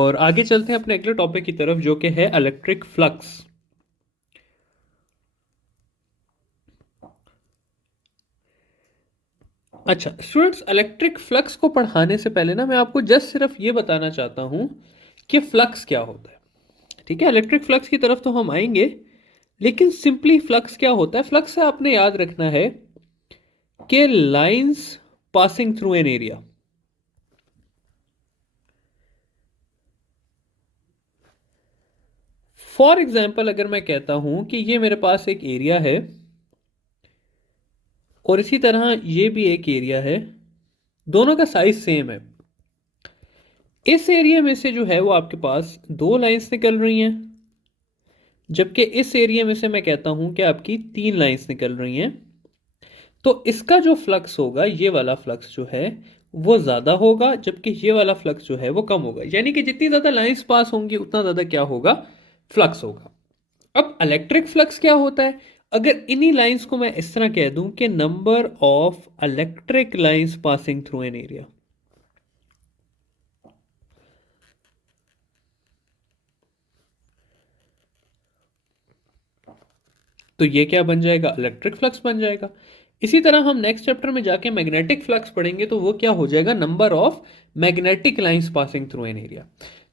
और आगे चलते हैं अपने अगले टॉपिक की तरफ जो कि है इलेक्ट्रिक फ्लक्स। अच्छा स्टूडेंट्स, इलेक्ट्रिक फ्लक्स को पढ़ाने से पहले ना मैं आपको जस्ट सिर्फ ये बताना चाहता हूं कि फ्लक्स क्या होता है। ठीक है, इलेक्ट्रिक फ्लक्स की तरफ तो हम आएंगे, लेकिन सिंपली फ्लक्स क्या होता है। फ्लक्स से आपने याद रखना है कि lines passing through an area. For example अगर मैं कहता हूं कि ये मेरे पास एक एरिया है और इसी तरह ये भी एक एरिया है, दोनों का साइज सेम है। इस एरिया में से जो है वो आपके पास दो लाइंस निकल रही हैं, जबकि इस एरिया में से मैं कहता हूं कि आपकी तीन लाइंस निकल रही हैं। तो इसका जो फ्लक्स होगा, ये वाला फ्लक्स जो है वो ज़्यादा होगा, जबकि ये वाला फ्लक्स जो है वो कम होगा। यानी कि जितनी ज़्यादा लाइंस पास होंगी उतना ज़्यादा क्या होगा, फ्लक्स होगा। अब इलेक्ट्रिक फ्लक्स क्या होता है। अगर इन्हीं लाइंस को मैं इस तरह कह दूं कि number of electric lines passing through an area, तो ये क्या बन जाएगा, इलेक्ट्रिक फ्लक्स बन जाएगा। इसी तरह हम नेक्स्ट चैप्टर में जाके मैग्नेटिक फ्लक्स पढ़ेंगे, तो वो क्या हो जाएगा, number of magnetic lines passing through an area.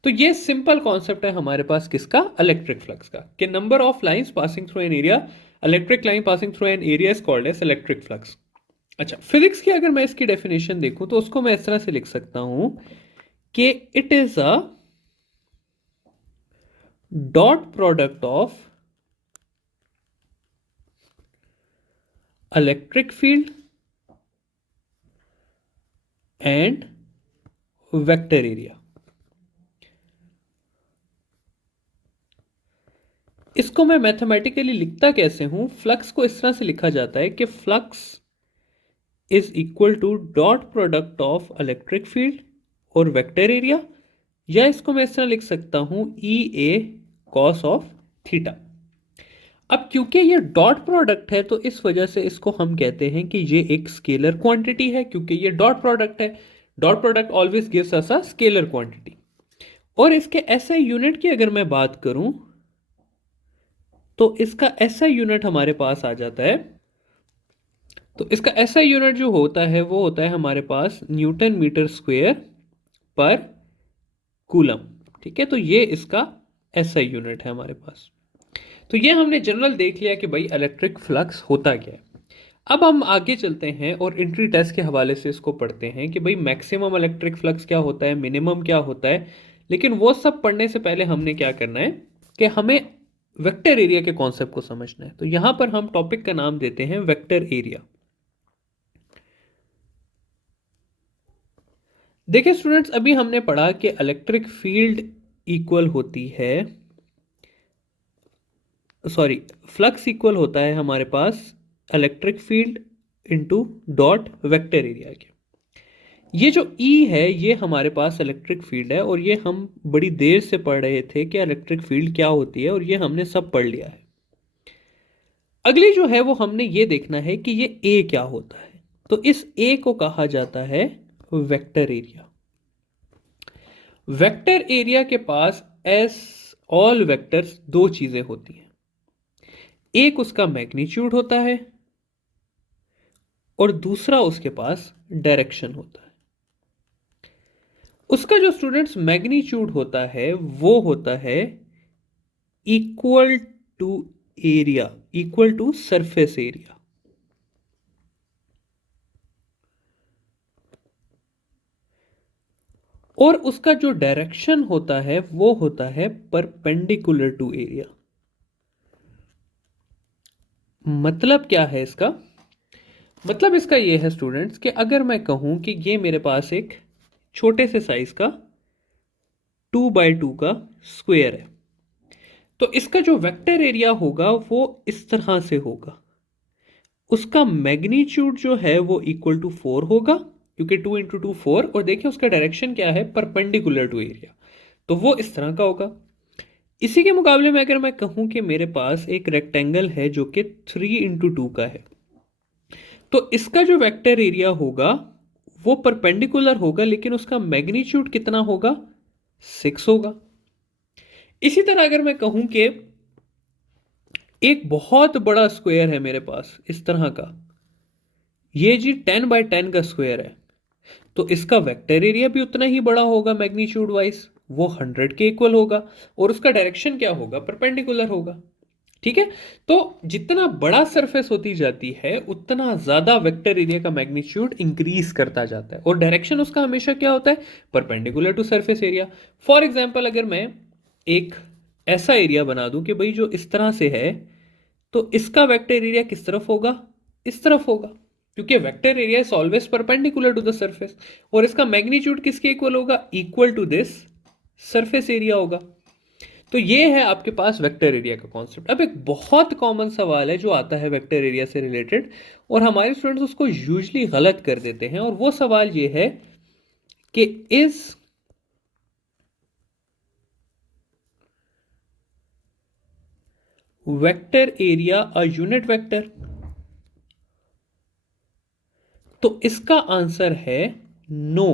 तो ये सिंपल कॉन्सेप्ट है हमारे पास किसका, इलेक्ट्रिक फ्लक्स का, कि number of lines passing through an area, electric line passing through an area is called as electric flux. अच्छा, फिजिक्स की अगर मैं इसकी डेफिनेशन देखूं तो उसको मैं इस तरह से लिख सकता हूं कि it is a dot product of electric field and vector area. इसको मैं मैथमेटिकली लिखता कैसे हूं, फ्लक्स को इस तरह से लिखा जाता है कि flux is equal to dot product of electric field और वेक्टर एरिया, या इसको मैं इस तरह लिख सकता हूं ई ए कॉस ऑफ थीटा। अब क्योंकि ये डॉट प्रोडक्ट है तो इस वजह से इसको हम कहते हैं कि ये एक स्केलर क्वांटिटी है, क्योंकि ये डॉट प्रोडक्ट है। Dot product always gives us a scalar quantity. और इसके एसआई यूनिट की अगर मैं बात करूं तो इसका एसआई यूनिट हमारे पास आ जाता है। तो इसका एसआई यूनिट जो होता है वो होता है हमारे पास न्यूटन मीटर स्क्वायर पर कूलम। ठीक है, तो ये इसका एसआई यूनिट है हमारे पास। तो ये हमने जनरल देख लिया कि भाई इलेक्ट्रिक फ्लक्स होता क्या है। अब हम आगे चलते हैं और एंट्री टेस्ट के हवाले से इसको पढ़ते हैं कि भाई मैक्सिमम इलेक्ट्रिक फ्लक्स क्या होता है, मिनिमम क्या होता है। लेकिन वो सब पढ़ने से पहले हमने क्या करना है कि हमें वेक्टर एरिया के कॉन्सेप्ट को समझना है। तो यहां पर हम टॉपिक का नाम देते हैं वेक्टर एरिया। देखिए स्टूडेंट्स, अभी हमने पढ़ा कि इलेक्ट्रिक फील्ड इक्वल होती है, सॉरी, फ्लक्स इक्वल होता है हमारे पास electric field into dot vector area के। ये जो E है ये हमारे पास इलेक्ट्रिक फील्ड है, और ये हम बड़ी देर से पढ़ रहे थे कि इलेक्ट्रिक फील्ड क्या होती है, और ये हमने सब पढ़ लिया है। अगली जो है वो हमने ये देखना है कि ये A क्या होता है। तो इस A को कहा जाता है वेक्टर एरिया। वेक्टर एरिया के पास एस ऑल वेक्टर्स दो चीजें होती हैं, एक उसका मैग्नीट्यूड होता है और दूसरा उसके पास डायरेक्शन होता है। उसका जो स्टूडेंट्स मैग्नीट्यूड होता है वो होता है equal to area, equal to surface area. और उसका जो डायरेक्शन होता है वो होता है परपेंडिकुलर टू एरिया। मतलब क्या है इसका, मतलब इसका ये है स्टूडेंट्स कि अगर मैं कहूं कि ये मेरे पास एक छोटे से साइज का 2x2 का स्क्वायर है, तो इसका जो वेक्टर एरिया होगा वो इस तरह से होगा। उसका मैग्नीट्यूड जो है वो इक्वल टू 4 होगा, क्योंकि 2 इंटू 2 4, और देखिए उसका डायरेक्शन क्या है, परपेंडिकुलर टू एरिया, तो वो इस तरह का होगा। इसी के मुकाबले में अगर मैं कहूं कि मेरे पास एक रेक्टेंगल है जो कि 3 इंटू 2 का है, तो इसका जो वेक्टर एरिया होगा वो परपेंडिकुलर होगा, लेकिन उसका मैग्नीट्यूड कितना होगा, 6 होगा। इसी तरह अगर मैं कहूं कि एक बहुत बड़ा स्क्वायर है मेरे पास इस तरह का, ये जी 10 बाय 10 का स्क्वायर है, तो इसका वेक्टर एरिया भी उतना ही बड़ा होगा मैग्नीट्यूड वाइज, वो 100 के इक्वल होगा, और उसका डायरेक्शन क्या होगा, परपेंडिकुलर होगा। ठीक है। तो जितना बड़ा सरफेस होती जाती है उतना ज्यादा वेक्टर एरिया का मैग्नीट्यूड इंक्रीज करता जाता है, और डायरेक्शन उसका हमेशा क्या होता है, perpendicular to surface area. For example अगर मैं एक ऐसा एरिया बना दूं कि भाई जो इस तरह से है, तो इसका वेक्टर एरिया किस तरफ होगा, इस तरफ होगा, क्योंकि vector area is always perpendicular to the surface, और इसका मैग्नीट्यूड किसके इक्वल होगा, equal to this surface area होगा। तो ये है आपके पास वेक्टर एरिया का कॉन्सेप्ट। अब एक बहुत कॉमन सवाल है जो आता है वेक्टर एरिया से रिलेटेड, और हमारे स्टूडेंट्स उसको यूजली गलत कर देते हैं, और वो सवाल ये है कि is vector area a unit vector. तो इसका आंसर है नो।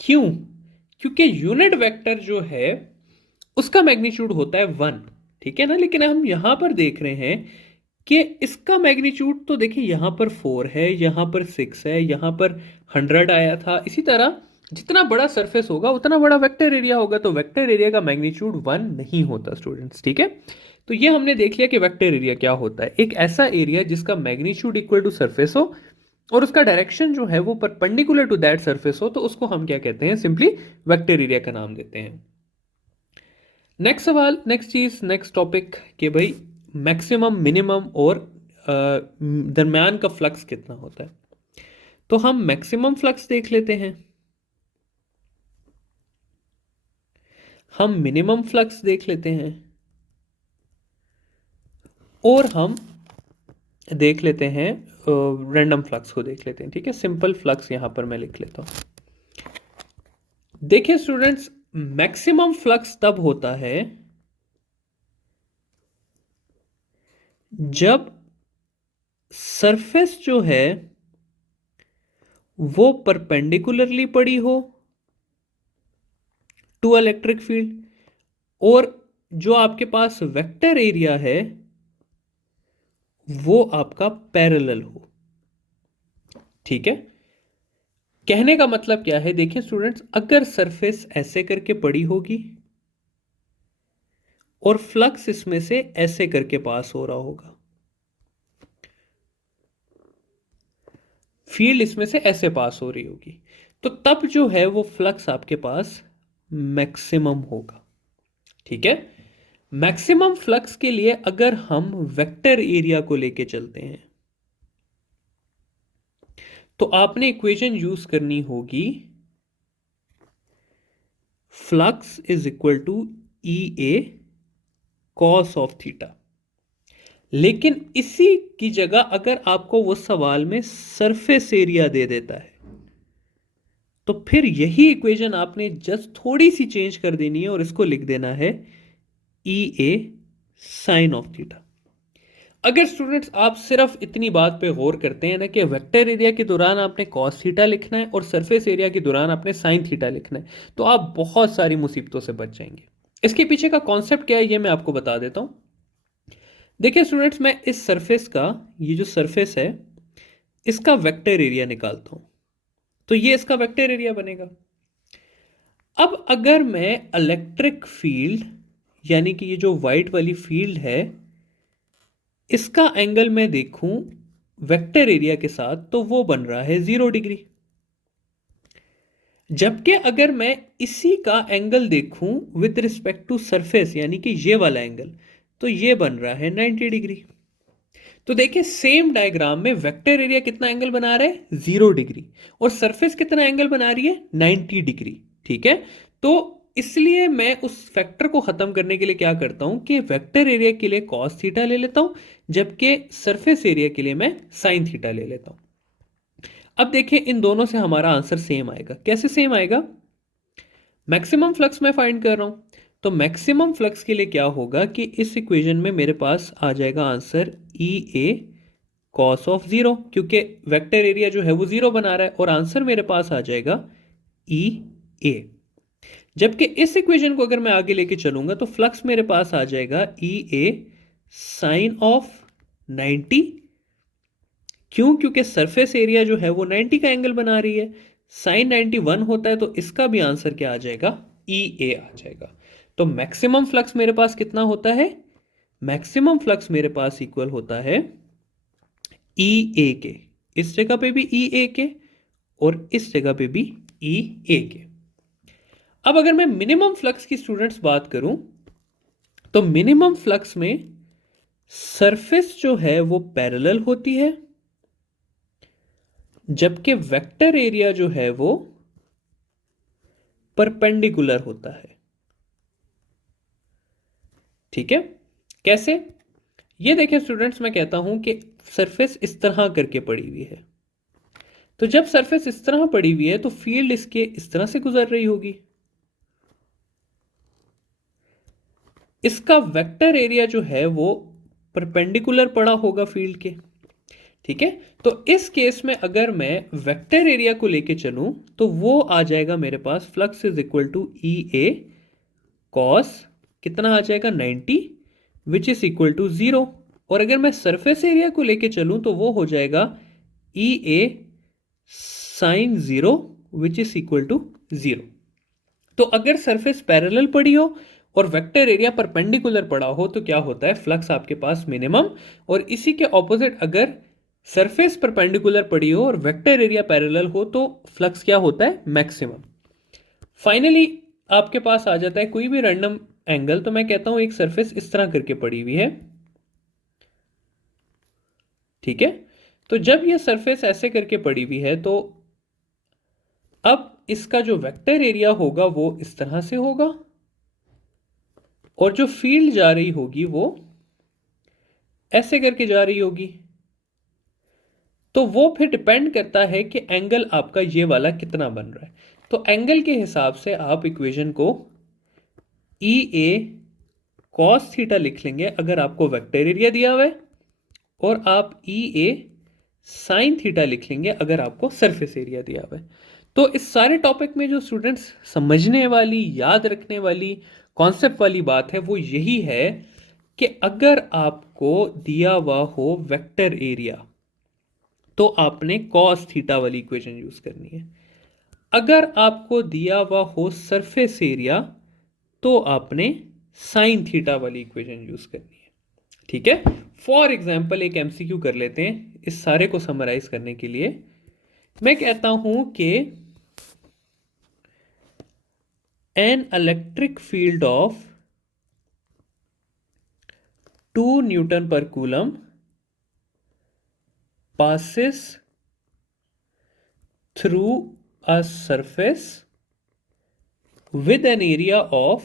क्यों? क्योंकि यूनिट वेक्टर जो है उसका मैग्नीट्यूड होता है 1, ठीक है ना, लेकिन हम यहां पर देख रहे हैं कि इसका मैग्नीट्यूड तो देखिए यहां पर 4 है, यहां पर 6 है, यहां पर 100 आया था। इसी तरह जितना बड़ा सरफेस होगा उतना बड़ा वेक्टर एरिया होगा, तो वेक्टर एरिया का मैग्नीट्यूड 1 नहीं होता स्टूडेंट्स। ठीक है। तो ये हमने देख लिया कि वेक्टर एरिया क्या होता है, एक ऐसा एरिया जिसका मैग्नीट्यूड इक्वल टू सरफेस हो और उसका डायरेक्शन जो है वो परपेंडिकुलर टू दैट सरफेस हो, तो उसको हम क्या कहते हैं, सिंपली वेक्टर एरिया का नाम देते हैं। नेक्स्ट सवाल, नेक्स्ट चीज, नेक्स्ट टॉपिक कि भाई मैक्सिमम, मिनिमम और दरम्यान का फ्लक्स कितना होता है। तो हम मैक्सिमम फ्लक्स देख लेते हैं, हम मिनिमम फ्लक्स देख लेते हैं, और हम देख लेते हैं रैंडम फ्लक्स को देख लेते हैं। ठीक है, सिंपल फ्लक्स यहां पर मैं लिख लेता हूं। देखिए स्टूडेंट्स, मैक्सिमम फ्लक्स तब होता है जब सरफेस जो है वो परपेंडिकुलरली पड़ी हो टू इलेक्ट्रिक फील्ड, और जो आपके पास वेक्टर एरिया है वो आपका पैरेलल हो। ठीक है। कहने का मतलब क्या है, देखिए स्टूडेंट्स, अगर सरफेस ऐसे करके पड़ी होगी और फ्लक्स इसमें से ऐसे करके पास हो रहा होगा, फील्ड इसमें से ऐसे पास हो रही होगी, तो तब जो है वो फ्लक्स आपके पास मैक्सिमम होगा। ठीक है। मैक्सिमम फ्लक्स के लिए अगर हम वेक्टर एरिया को लेके चलते हैं तो आपने इक्वेशन यूज करनी होगी, flux is equal to E A cos of theta. लेकिन इसी की जगह अगर आपको वो सवाल में सरफेस एरिया दे देता है तो फिर यही इक्वेशन आपने जस्ट थोड़ी सी चेंज कर देनी है और इसको लिख देना है E A sign of theta. अगर स्टूडेंट्स आप सिर्फ इतनी बात पे गौर करते हैं ना कि वेक्टर एरिया के दौरान आपने कॉस थीटा लिखना है और सरफेस एरिया के दौरान आपने साइन थीटा लिखना है, तो आप बहुत सारी मुसीबतों से बच जाएंगे। इसके पीछे का कॉन्सेप्ट क्या है ये मैं आपको बता देता हूं। देखिए स्टूडेंट्स, मैं इस सरफेस का, ये जो सरफेस है इसका वेक्टर एरिया निकालता हूं, तो ये इसका वेक्टर एरिया बनेगा। अब अगर मैं इलेक्ट्रिक फील्ड, यानी कि ये जो व्हाइट वाली फील्ड है, इसका एंगल मैं देखूं वेक्टर एरिया के साथ, तो वो बन रहा है 0 डिग्री। जबकि अगर मैं इसी का एंगल देखूं विद रिस्पेक्ट टू सरफेस, यानी कि ये वाला एंगल, तो ये बन रहा है 90 डिग्री। तो देखिए सेम डायग्राम में वेक्टर एरिया कितना एंगल बना रहा है, 0 डिग्री, और सरफेस कितना एंगल बना रही है, 90 डिग्री। ठीक है। तो इसलिए मैं उस फैक्टर को खत्म करने के लिए क्या करता हूं कि वेक्टर एरिया के लिए कॉस थीटा ले लेता हूं, जबकि सरफेस एरिया के लिए मैं साइन थीटा ले लेता हूं। अब देखिए इन दोनों से हमारा आंसर सेम आएगा। कैसे सेम आएगा, मैक्सिमम फ्लक्स मैं फाइंड कर रहा हूं, तो मैक्सिमम फ्लक्स के लिए क्या होगा कि इस इक्वेशन में मेरे पास आ जाएगा answer E A cos of 0, क्योंकि वेक्टर एरिया जो है वो 0 बना रहा है, और आंसर मेरे पास आ जाएगा ई ए। जबकि इस इक्वेशन को अगर मैं आगे लेके चलूंगा तो फ्लक्स मेरे पास आ जाएगा ई ए साइन ऑफ 90। क्यों? क्योंकि सरफेस एरिया जो है वो 90 का एंगल बना रही है। साइन 91 होता है तो इसका भी आंसर क्या आ जाएगा? ई ए आ जाएगा। तो मैक्सिमम फ्लक्स मेरे पास कितना होता है? मैक्सिमम फ्लक्स मेरे पास इक्वल होता है ई ए के। इस जगह पे भी ई ए के और इस जगह पे भी ई ए के। अब अगर मैं मिनिमम फ्लक्स की स्टूडेंट्स बात करूं तो मिनिमम फ्लक्स में सरफेस जो है वो पैरेलल होती है, जबकि वेक्टर एरिया जो है वो परपेंडिकुलर होता है। ठीक है? कैसे? ये देखें स्टूडेंट्स, मैं कहता हूं कि सरफेस इस तरह करके पड़ी हुई है, तो जब सरफेस इस तरह पड़ी हुई है तो फील्ड इसके इस तरह से गुजर रही होगी। इसका वेक्टर एरिया जो है वो परपेंडिकुलर पड़ा होगा फील्ड के। ठीक है? तो इस केस में अगर मैं वेक्टर एरिया को लेके चलूं तो वो आ जाएगा मेरे पास flux is equal to E A cos कितना आ जाएगा 90 विच इज इक्वल टू 0। और अगर मैं सरफेस एरिया को लेके चलूं तो वो हो जाएगा E A sine 0 which is equal to 0। तो अगर सरफेस पैरेलल पड़ी हो और वेक्टर एरिया परपेंडिकुलर पड़ा हो तो क्या होता है? फ्लक्स आपके पास मिनिमम। और इसी के ऑपोजिट अगर सरफेस परपेंडिकुलर पड़ी हो और वेक्टर एरिया पैरेलल हो तो फ्लक्स क्या होता है? मैक्सिमम। फाइनली आपके पास आ जाता है कोई भी रैंडम एंगल, तो मैं कहता हूं एक सरफेस इस तरह करके पड़ी हुई है। ठीक है? तो जब ये सरफेस ऐसे करके पड़ी हुई है तो अब इसका जो वेक्टर एरिया होगा वो इस तरह से होगा और जो फील्ड जा रही होगी वो ऐसे करके जा रही होगी। तो वो फिर डिपेंड करता है कि एंगल आपका ये वाला कितना बन रहा है। तो एंगल के हिसाब से आप इक्वेशन को ई ए कॉस थीटा लिख लेंगे अगर आपको वेक्टर एरिया दिया हुआ है, और आप ई ए साइन थीटा लिख लेंगे अगर आपको सरफेस एरिया दिया हुआ है। तो इस सारे टॉपिक में जो स्टूडेंट्स समझने वाली, याद रखने वाली, कॉन्सेप्ट वाली बात है वो यही है कि अगर आपको दिया हुआ हो वेक्टर एरिया तो आपने कॉस थीटा वाली इक्वेशन यूज करनी है। अगर आपको दिया हुआ हो सरफेस एरिया तो आपने साइन थीटा वाली इक्वेशन यूज करनी है। ठीक है? फॉर एग्जाम्पल एक एमसीक्यू कर लेते हैं इस सारे को समराइज करने के लिए। मैं कहता हूं कि an electric field of 2 Newton पर coulomb passes through a surface with an area of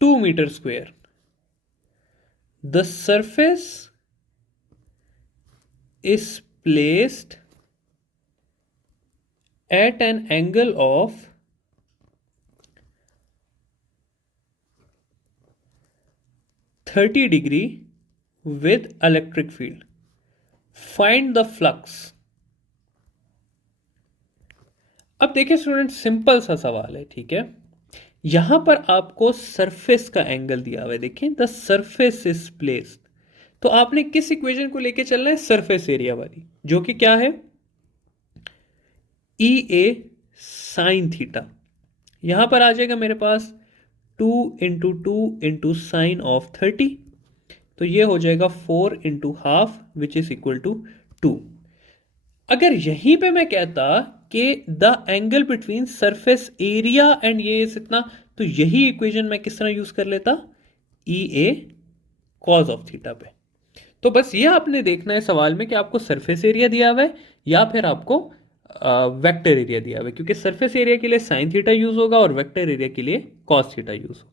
2 meter square. The surface is placed at an angle of 30 degree with electric field. Find the flux. अब देखिए student, simple सा सवाल है। ठीक है? यहां पर आपको सरफेस का एंगल दिया हुआ है। देखिए, द सरफेस इज प्लेस्ड, तो आपने किस इक्वेशन को लेके चलना है? सरफेस एरिया वाली, जो कि क्या है? E A sine theta. यहां पर आ जाएगा मेरे पास 2 इंटू 2 इंटू साइन ऑफ 30, तो ये हो जाएगा 4 into half which is equal to 2। अगर यहीं पे मैं कहता कि the angle between surface area and ये इतना, तो यही इक्वेशन मैं किस तरह यूज कर लेता? ई ए कॉज ऑफ थीटा पे। तो बस ये आपने देखना है सवाल में कि आपको सरफेस एरिया दिया हुआ है या फिर आपको वेक्टर एरिया दिया हुआ है, क्योंकि सरफेस एरिया के लिए साइन थीटा यूज होगा और वेक्टर एरिया के लिए कॉस थीटा यूज होगा।